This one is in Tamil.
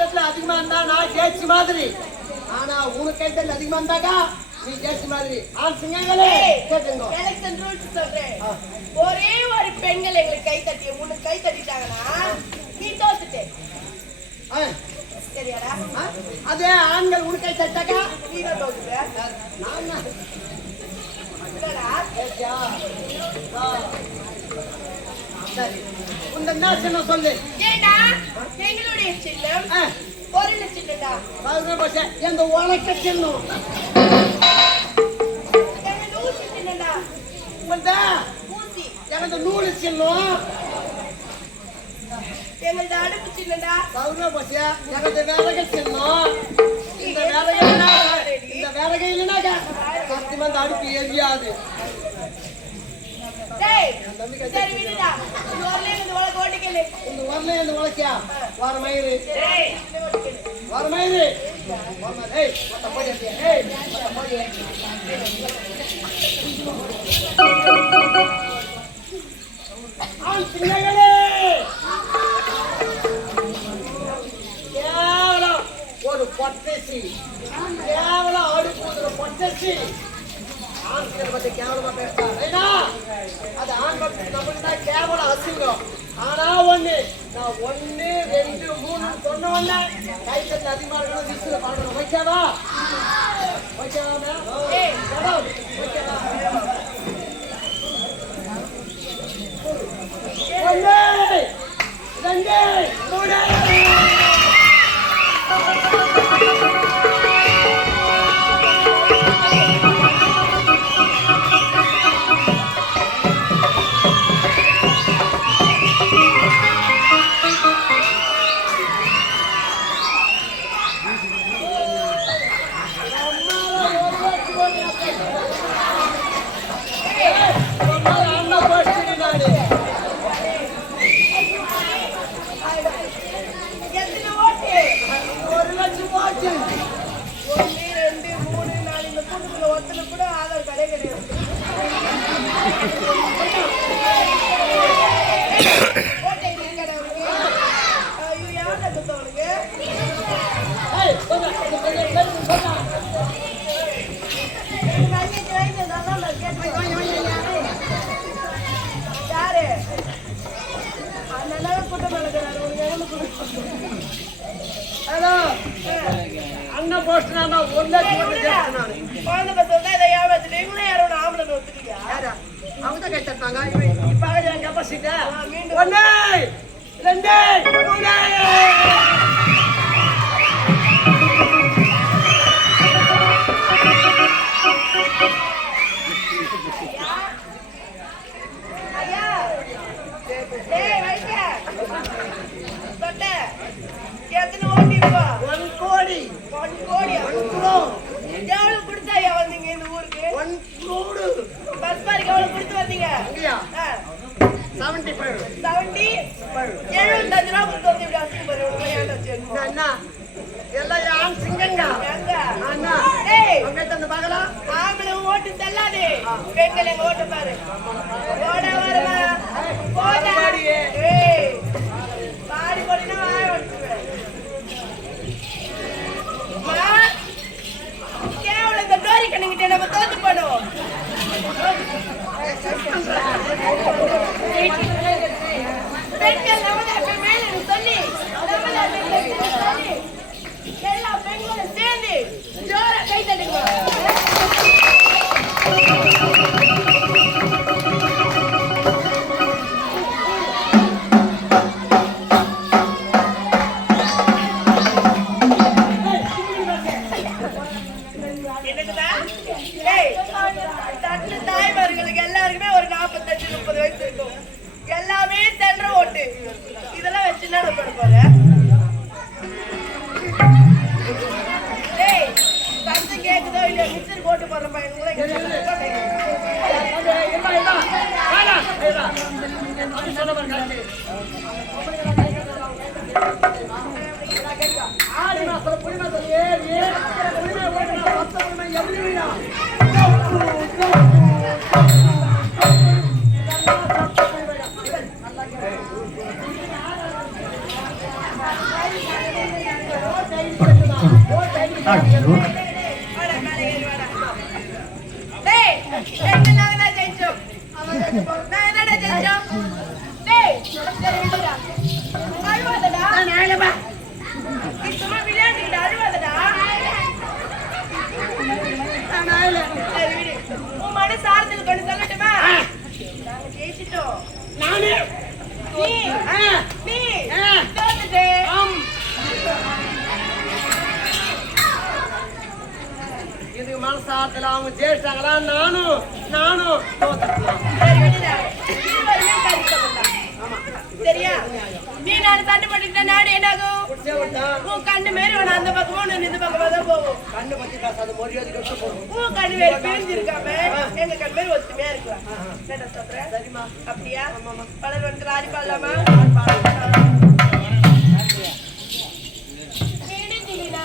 கைத்தட்டல அதிகமா இருந்தா நான் ஜெயிச்சு மாதிரி. ஆனா உனக்கு கைத்தட்டல அதிகமா இருந்தாக்கா நீ ஜெயிச்சு மாதிரி. ஆண் சிங்கங்களே கேட்டுங்க. எலெக்ஷன் ரூல்ஸ் சொல்றேன். ஒரே ஒரு பெண்கள் எங்களுக்கு கை தட்டி உனக்கு கை தட்டிட்டாங்கன்னா நீ தோத்துட்டே. சரியாடா? அதே ஆண்கள் உனக்கு கை தட்டாக்கா நீ தான் தோத்துட்ட. நான் சரி உங்க என்ன சொல்லு. ஏண்டா எங்களுடைய சின்னம் ஒரு சின்னடா எங்க உனக்கு சின்னம் எங்க நூறு சின்னடா உங்கள்தா ஊசி எங்க நூறு சின்னம் எங்களது அடுப்பு சின்னடா சௌர பசியா எங்க வேலைக சின்னம். இந்த வேலைக இல்லைனாக்கா சத்தியமா இந்த அடுப்பு எரியாது. சரி விடுடா. இந்த வரல இந்த வழக்கு ஓட்டிக்கல. இந்த வரல இந்த வழக்கியா வார மயிறு வார மயிறு ஏய் மொத்த போடி ஏய் மொத்த போடி ஆன் சின்னங்களே கேவலம் ஒரு பொட்டசி கேவலம் அடுப்பு பொட்டசி ஆண்கள் பத்தி கேவலமா பேசுறாங்க. அது ஆண் நமக்கு தான் கேவலம் அசிங்கம். ஆனா ஒண்ணு நான் 1 2 3 சொன்ன உடனே கைத்தட்டு அதிகமா இருக்கணும் விசில பாடணும். வைக்கவா வைக்கவா அண்ணன் போஸ்ட் நான் அவங்க தான் கேட்டாங்க. இப்ப கெப்பாசிட்டி 1 2 ஓட்டு செல்லாது பெண்களை ஓட்டு பாரு ஓட வரமா பாடி போடினா கேவலம் இந்த டோரி கண்ணுங்கிட்ட நம்ம தோத்து போனோம். பெண்கள் நமது மேல சொல்லி எல்லா பெண்களும் சேர்ந்து ஜோர கை தட்டுங்க. தாய்மார்களுக்கு எல்லாருக்குமே ஒரு 45-30 வயசு இருக்கும். எல்லாமே சென்ற ஓட்டு இதெல்லாம் வச்சு என்ன பண்ண போற? சத்தம் கேக்குதோ இல்லையா? மிச்சர் போட்டு போற பையன் ஐயோ வாடா, மேலே ஏறி வாடா. டேய், ரெண்டு நாங்க தான் ஜெயிச்சோம். நான் என்னடா ஜெயிச்சோம்? டேய், சரி விடுடா. அழுவாதடா. நீ சும்மா விளையாண்டுக்கிட்டு அழுவாதடா. சரி விடு. உன் மனசு ஆறுதல் கொண்டு சொல்லட்டுமா? நாங்க ஜெயிச்சிட்டோம். நானே நீ தோத்துட்டே. இதுக்கு மனசாத்துல அவங்க ஜெயிச்சிட்டாங்களா? நானும் தோத்துட்டேன். சரி விடுடா. இருவருமே கறி சொல்லலாம். சரியா? நீ நான் சண்டை பண்ணிட்டா நாடு என்னாகும்? குடிச்சே விட்டான். உன் கண்ணு மாரி உன அந்த பக்கமும் நான் இந்த பக்கமா தான் போகும். கண்ணு பத்தி பேசாத, மொழியாதி கட்டு போகும். உன் கண்ணு மாரி பிரிஞ்சிருக்காம எங்க கண்ணு மாரி ஒத்துமையா இருக்கலாம். என்னடா சொல்ற? சரிம்மா. அப்படியா? பலர் வந்து ஆடி பாடலாமா? விடுதீனா?